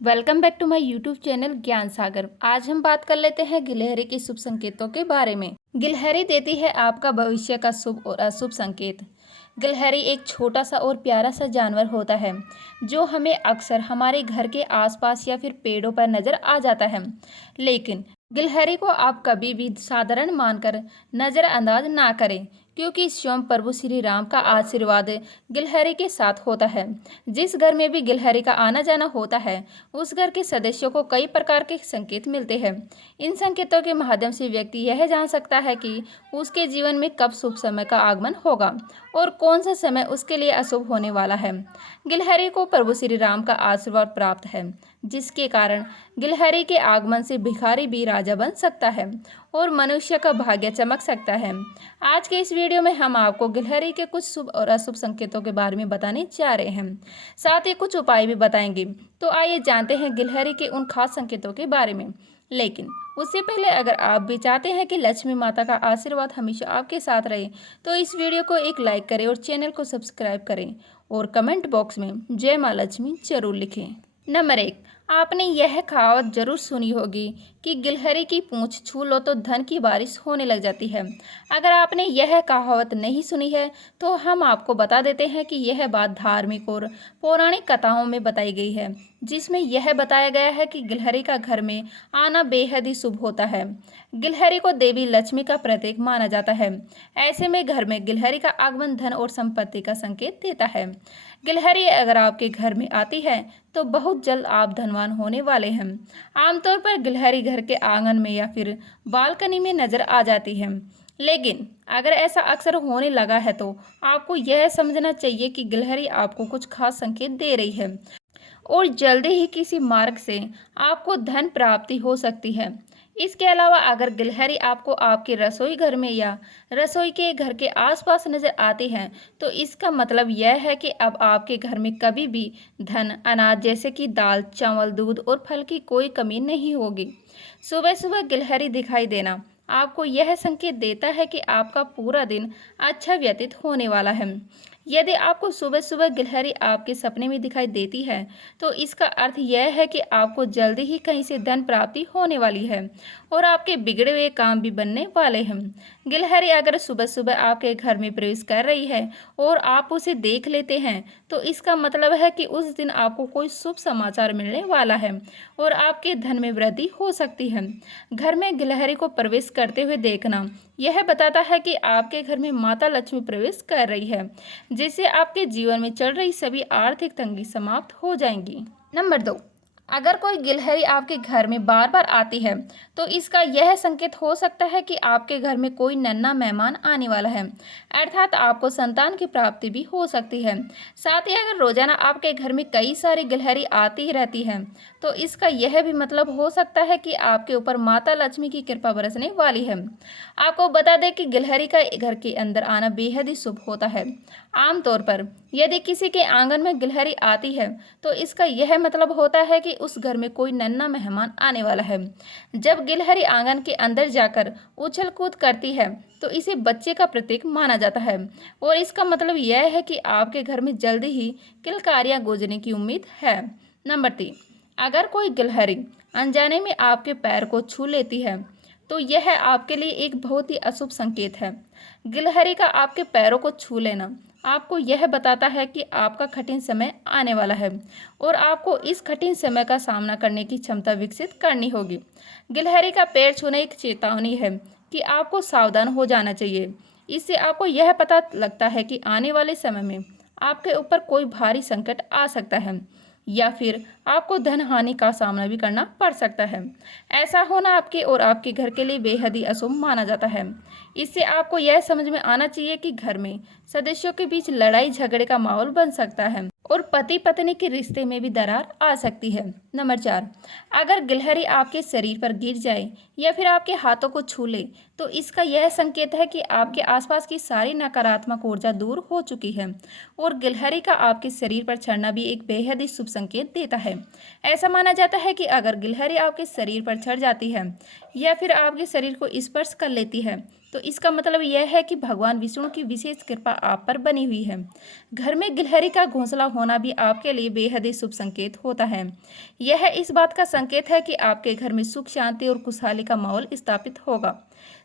Welcome back to my YouTube channel Gyan Sagar. आज हम बात कर लेते हैं गिलहरी के शुभ संकेतों के बारे में। गिलहरी देती है आपका भविष्य का शुभ और अशुभ संकेत। गिलहरी एक छोटा सा और प्यारा सा जानवर होता है जो हमें अक्सर हमारे घर के आसपास या फिर पेड़ों पर नजर आ जाता है। लेकिन गिलहरी को आप कभी भी साधारण मानकर नजरअंदाज ना करें, क्योंकि स्वयं प्रभु श्री राम का आशीर्वाद गिलहरी के साथ होता है। जिस घर में भी गिलहरी का आना जाना होता है, उस घर के सदस्यों को कई प्रकार के संकेत मिलते हैं। इन संकेतों के माध्यम से व्यक्ति यह जान सकता है कि उसके जीवन में कब शुभ समय का आगमन होगा और कौन सा समय उसके लिए अशुभ होने वाला है। गिलहरी को प्रभु श्री राम का आशीर्वाद प्राप्त है, जिसके कारण गिलहरी के आगमन से भिखारी भी राजा बन सकता है और मनुष्य का भाग्य चमक सकता है। आज के इस वीडियो में हम आपको गिलहरी के कुछ शुभ और अशुभ संकेतों के बारे में बताने जा रहे हैं, साथ ही कुछ उपाय भी बताएंगे। तो आइए जानते हैं गिलहरी के उन खास संकेतों के बारे में। लेकिन उससे पहले अगर आप भी चाहते हैं कि लक्ष्मी माता का आशीर्वाद हमेशा आपके साथ रहे, तो इस वीडियो को एक लाइक करें और चैनल को सब्सक्राइब करें और कमेंट बॉक्स में जय माँ लक्ष्मी जरूर लिखें। नंबर 1, आपने यह कहावत जरूर सुनी होगी कि गिलहरी की पूंछ छू लो तो धन की बारिश होने लग जाती है। अगर आपने यह कहावत नहीं सुनी है तो हम आपको बता देते हैं कि यह बात धार्मिक और पौराणिक कथाओं में बताई गई है, जिसमें यह बताया गया है कि गिलहरी का घर में आना बेहद ही शुभ होता है। गिलहरी को देवी लक्ष्मी का प्रतीक माना जाता है। ऐसे में घर में गिलहरी का आगमन धन और संपत्ति का संकेत देता है। गिलहरी अगर आपके घर में आती है तो बहुत जल्द आप धनवान होने वाले हैं। आमतौर पर गिलहरी घर के आंगन में या फिर बालकनी में नजर आ जाती है, लेकिन अगर ऐसा अक्सर होने लगा है तो आपको यह समझना चाहिए कि गिलहरी आपको कुछ खास संकेत दे रही है और जल्दी ही किसी मार्ग से आपको धन प्राप्ति हो सकती है। इसके अलावा अगर गिलहरी आपको आपके रसोई घर में या रसोई के घर के आसपास नजर आती है, तो इसका मतलब यह है कि अब आपके घर में कभी भी धन, अनाज जैसे कि दाल, चावल, दूध और फल की कोई कमी नहीं होगी। सुबह सुबह गिलहरी दिखाई देना आपको यह संकेत देता है कि आपका पूरा दिन अच्छा व्यतीत होने वाला है। यदि आपको सुबह सुबह गिलहरी आपके सपने में दिखाई देती है, तो इसका अर्थ यह है कि आपको जल्दी ही कहीं से धन प्राप्ति होने वाली है और आपके बिगड़े हुए काम भी बनने वाले हैं। गिलहरी अगर सुबह सुबह आपके घर में प्रवेश कर रही है और आप उसे देख लेते हैं, तो इसका मतलब है कि उस दिन आपको कोई शुभ समाचार मिलने वाला है और आपके धन में वृद्धि हो सकती है। घर में गिलहरी को प्रवेश करते हुए देखना यह बताता है कि आपके घर में माता लक्ष्मी प्रवेश कर रही है, जिससे आपके जीवन में चल रही सभी आर्थिक तंगी समाप्त हो जाएंगी। नंबर 2, अगर कोई गिलहरी आपके घर में बार बार आती है, तो इसका यह संकेत हो सकता है कि आपके घर में कोई नन्हा मेहमान आने वाला है, अर्थात आपको संतान की प्राप्ति भी हो सकती है। साथ ही अगर रोजाना आपके घर में कई सारी गिलहरी आती ही रहती है, तो इसका यह भी मतलब हो सकता है कि आपके ऊपर माता लक्ष्मी की कृपा बरसने वाली है। आपको बता दें कि गिलहरी का घर के अंदर आना बेहद ही शुभ होता है। आमतौर पर यदि किसी के आंगन में गिलहरी आती है, तो इसका यह मतलब होता है कि उस घर में कोई नन्हा मेहमान आने वाला है। जब गिलहरी आंगन के अंदर जाकर उछल कूद करती है, तो इसे बच्चे का प्रतीक माना जाता है और इसका मतलब यह है कि आपके घर में जल्दी ही किलकारियां गूंजने की उम्मीद है। नंबर 3, अगर कोई गिलहरी अनजाने में आपके पैर को छू लेती है, तो यह आपके लिए एक बहुत ही अशुभ संकेत है। गिलहरी का आपके पैरों को छू लेना आपको यह बताता है कि आपका कठिन समय आने वाला है और आपको इस कठिन समय का सामना करने की क्षमता विकसित करनी होगी। गिलहरी का पैर छूना एक चेतावनी है कि आपको सावधान हो जाना चाहिए। इससे आपको यह पता लगता है कि आने वाले समय में आपके ऊपर कोई भारी संकट आ सकता है या फिर आपको धन हानि का सामना भी करना पड़ सकता है। ऐसा होना आपके और आपके घर के लिए बेहद ही अशुभ माना जाता है। इससे आपको यह समझ में आना चाहिए कि घर में सदस्यों के बीच लड़ाई झगड़े का माहौल बन सकता है और पति पत्नी के रिश्ते में भी दरार आ सकती है। नंबर 4, अगर गिलहरी आपके शरीर पर गिर जाए या फिर आपके हाथों को छू ले, तो इसका यह संकेत है कि आपके आसपास की सारी नकारात्मक ऊर्जा दूर हो चुकी है और गिलहरी का आपके शरीर पर चढ़ना भी एक बेहद ही शुभ संकेत देता है। ऐसा माना जाता है कि अगर गिलहरी आपके शरीर पर चढ़ जाती है या फिर आपके शरीर को स्पर्श कर लेती है तो इसका मतलब यह है कि भगवान विष्णु की विशेष कृपा आप पर बनी हुई है। घर में गिलहरी का घोंसला होना भी आपके लिए बेहद ही शुभ संकेत होता है। यह इस बात का संकेत है कि आपके घर में सुख, शांति और खुशहाली का माहौल स्थापित होगा।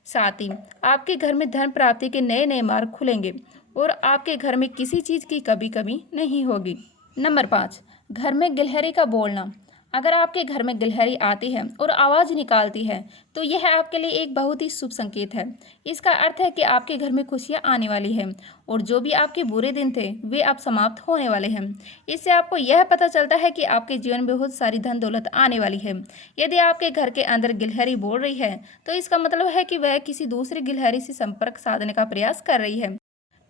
साथ ही आपके घर में धन प्राप्ति के नए नए मार्ग खुलेंगे और आपके घर में किसी चीज़ की कभी नहीं होगी। नंबर 5, घर में गिलहरी का बोलना। अगर आपके घर में गिलहरी आती है और आवाज़ निकालती है तो यह आपके लिए एक बहुत ही शुभ संकेत है। इसका अर्थ है कि आपके घर में खुशियाँ आने वाली हैं और जो भी आपके बुरे दिन थे वे अब समाप्त होने वाले हैं। इससे आपको यह पता चलता है कि आपके जीवन में बहुत सारी धन दौलत आने वाली है। यदि आपके घर के अंदर गिलहरी बोल रही है तो इसका मतलब है कि वह किसी दूसरी गिलहरी से संपर्क साधने का प्रयास कर रही है।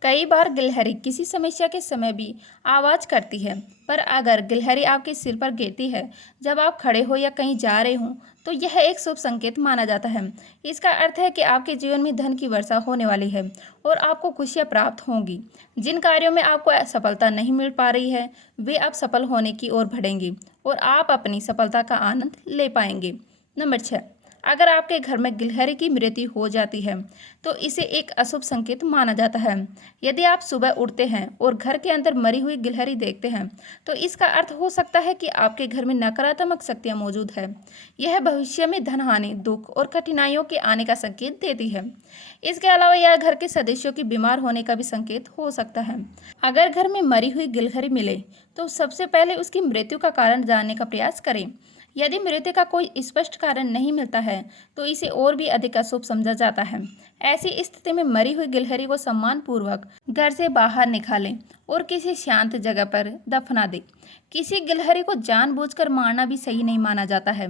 कई बार गिलहरी किसी समस्या के समय भी आवाज़ करती है, पर अगर गिलहरी आपके सिर पर गिरती है जब आप खड़े हो या कहीं जा रहे हो तो यह एक शुभ संकेत माना जाता है। इसका अर्थ है कि आपके जीवन में धन की वर्षा होने वाली है और आपको खुशियाँ प्राप्त होंगी। जिन कार्यों में आपको सफलता नहीं मिल पा रही है वे अब सफल होने की ओर बढ़ेंगे और आप अपनी सफलता का आनंद ले पाएंगे। नंबर 6, अगर आपके घर में गिलहरी की मृत्यु हो जाती है तो इसे एक अशुभ संकेत माना जाता है। यदि आप सुबह उठते हैं और घर के अंदर मरी हुई गिलहरी देखते हैं तो इसका अर्थ हो सकता है कि आपके घर में नकारात्मक शक्तियां मौजूद है। यह भविष्य में धन हानि, दुख और कठिनाइयों के आने का संकेत देती है। इसके अलावा यह घर के सदस्यों के बीमार होने का भी संकेत हो सकता है। अगर घर में मरी हुई गिलहरी मिले तो सबसे पहले उसकी मृत्यु का कारण जानने का प्रयास करें। यदि मृत्यु का कोई स्पष्ट कारण नहीं मिलता है तो इसे और भी अधिक अशुभ समझा जाता है। ऐसी स्थिति में मरी हुई गिलहरी को सम्मानपूर्वक घर से बाहर निकालें और किसी शांत जगह पर दफना दें। किसी गिलहरी को जानबूझकर मारना भी सही नहीं माना जाता है।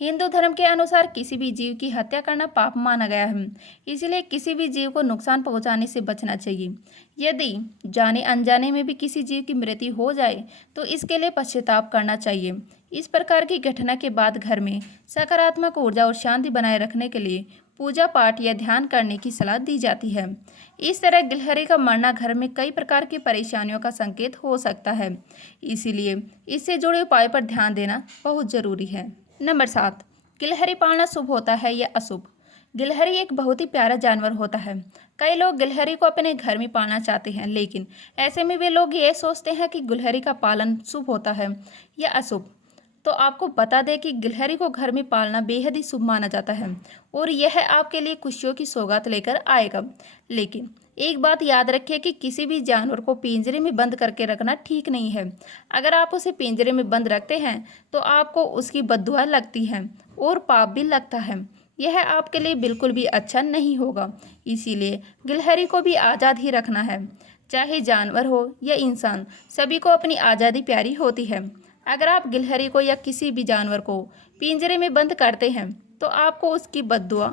हिंदू धर्म के अनुसार किसी भी जीव की हत्या करना पाप माना गया है, इसलिए किसी भी जीव को नुकसान पहुंचाने से बचना चाहिए। यदि जाने अनजाने में भी किसी जीव की मृत्यु हो जाए तो इसके लिए पश्चाताप करना चाहिए। इस प्रकार की घटना के बाद घर में सकारात्मक ऊर्जा और शांति बनाए रखने के लिए पूजा पाठ या ध्यान करने की सलाह दी जाती है। इस तरह गिलहरी का मरना घर में कई प्रकार की परेशानियों का संकेत हो सकता है, इसीलिए इससे जुड़े उपाय पर ध्यान देना बहुत जरूरी है। नंबर 7, गिलहरी पालना शुभ होता है या अशुभ। गिलहरी एक बहुत ही प्यारा जानवर होता है। कई लोग गिलहरी को अपने घर में पालना चाहते हैं, लेकिन ऐसे में वे लोग ये सोचते हैं कि गिलहरी का पालन शुभ होता है या अशुभ। तो आपको बता दें कि गिलहरी को घर में पालना बेहद ही शुभ माना जाता है और यह आपके लिए खुशियों की सौगात लेकर आएगा। लेकिन एक बात याद रखिए कि किसी भी जानवर को पिंजरे में बंद करके रखना ठीक नहीं है। अगर आप उसे पिंजरे में बंद रखते हैं तो आपको उसकी बद्दुआ लगती है और पाप भी लगता है। यह आपके लिए बिल्कुल भी अच्छा नहीं होगा। इसीलिए गिलहरी को भी आज़ाद ही रखना है। चाहे जानवर हो या इंसान, सभी को अपनी आज़ादी प्यारी होती है। अगर आप गिलहरी को या किसी भी जानवर को पिंजरे में बंद करते हैं तो आपको उसकी बद्दुआ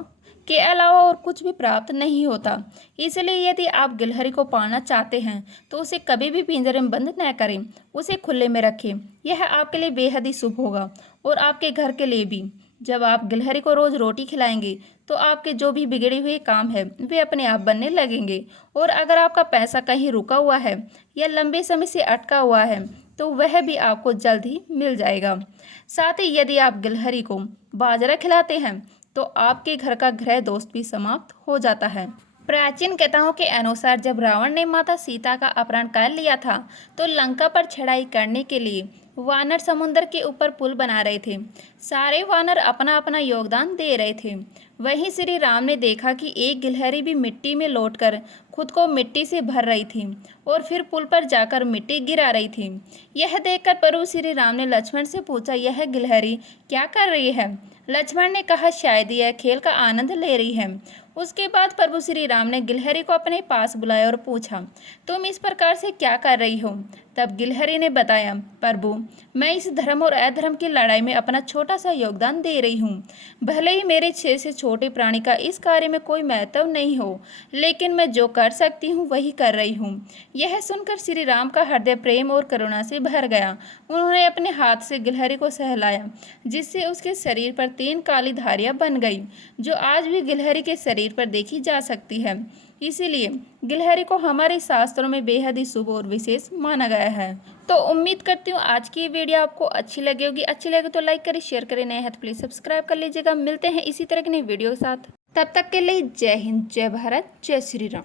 के अलावा और कुछ भी प्राप्त नहीं होता। इसलिए यदि आप गिलहरी को पालना चाहते हैं तो उसे कभी भी पिंजरे में बंद न करें, उसे खुले में रखें। यह आपके लिए बेहद ही शुभ होगा और आपके घर के लिए भी। जब आप गिलहरी को रोज़ रोटी खिलाएंगे तो आपके जो भी बिगड़े हुए काम है वे अपने आप बनने लगेंगे और अगर आपका पैसा कहीं रुका हुआ है या लंबे समय से अटका हुआ है तो वह भी आपको जल्द ही मिल जाएगा। साथ ही यदि आप गिलहरी को बाजरा खिलाते हैं तो आपके घर का ग्रह दोष भी समाप्त हो जाता है। प्राचीन कथाओं के अनुसार जब रावण ने माता सीता का अपहरण कर लिया था तो लंका पर चढ़ाई करने के लिए वानर समुद्र के ऊपर पुल बना रहे थे। सारे वानर अपना अपना योगदान दे रहे थे। वहीं श्री राम ने देखा कि एक गिलहरी भी मिट्टी में लौटकर खुद को मिट्टी से भर रही थी और फिर पुल पर जाकर मिट्टी गिरा रही थी। यह देखकर प्रभु श्री राम ने लक्ष्मण से पूछा, यह गिलहरी क्या कर रही है? लक्ष्मण ने कहा, शायद यह खेल का आनंद ले रही है। उसके बाद प्रभु श्री राम ने गिलहरी को अपने पास बुलाया और पूछा, तुम इस प्रकार से क्या कर रही हो? तब गिलहरी ने बताया, प्रभु मैं इस धर्म और अधर्म की लड़ाई में अपना छोटा सा योगदान दे रही हूँ। भले ही मेरे से छोटे प्राणी का इस कार्य में कोई महत्व नहीं हो, लेकिन मैं जो कर सकती हूँ वही कर रही हूँ। यह सुनकर श्री राम का हृदय प्रेम और करुणा से भर गया। उन्होंने अपने हाथ से गिलहरी को सहलाया, जिससे उसके शरीर पर 3 काली धारियाँ बन गई, जो आज भी गिलहरी के शरीर पर देखी जा सकती है। इसीलिए गिलहरी को हमारे शास्त्रों में बेहद ही शुभ और विशेष माना गया है। तो उम्मीद करती हूँ आज की ये वीडियो आपको अच्छी लगी होगी। अच्छी लगे तो लाइक करें, शेयर करें, नए हैं तो प्लीज़ सब्सक्राइब कर लीजिएगा। मिलते हैं इसी तरह की नई वीडियो के साथ। तब तक के लिए जय हिंद, जय भारत, जय श्री राम।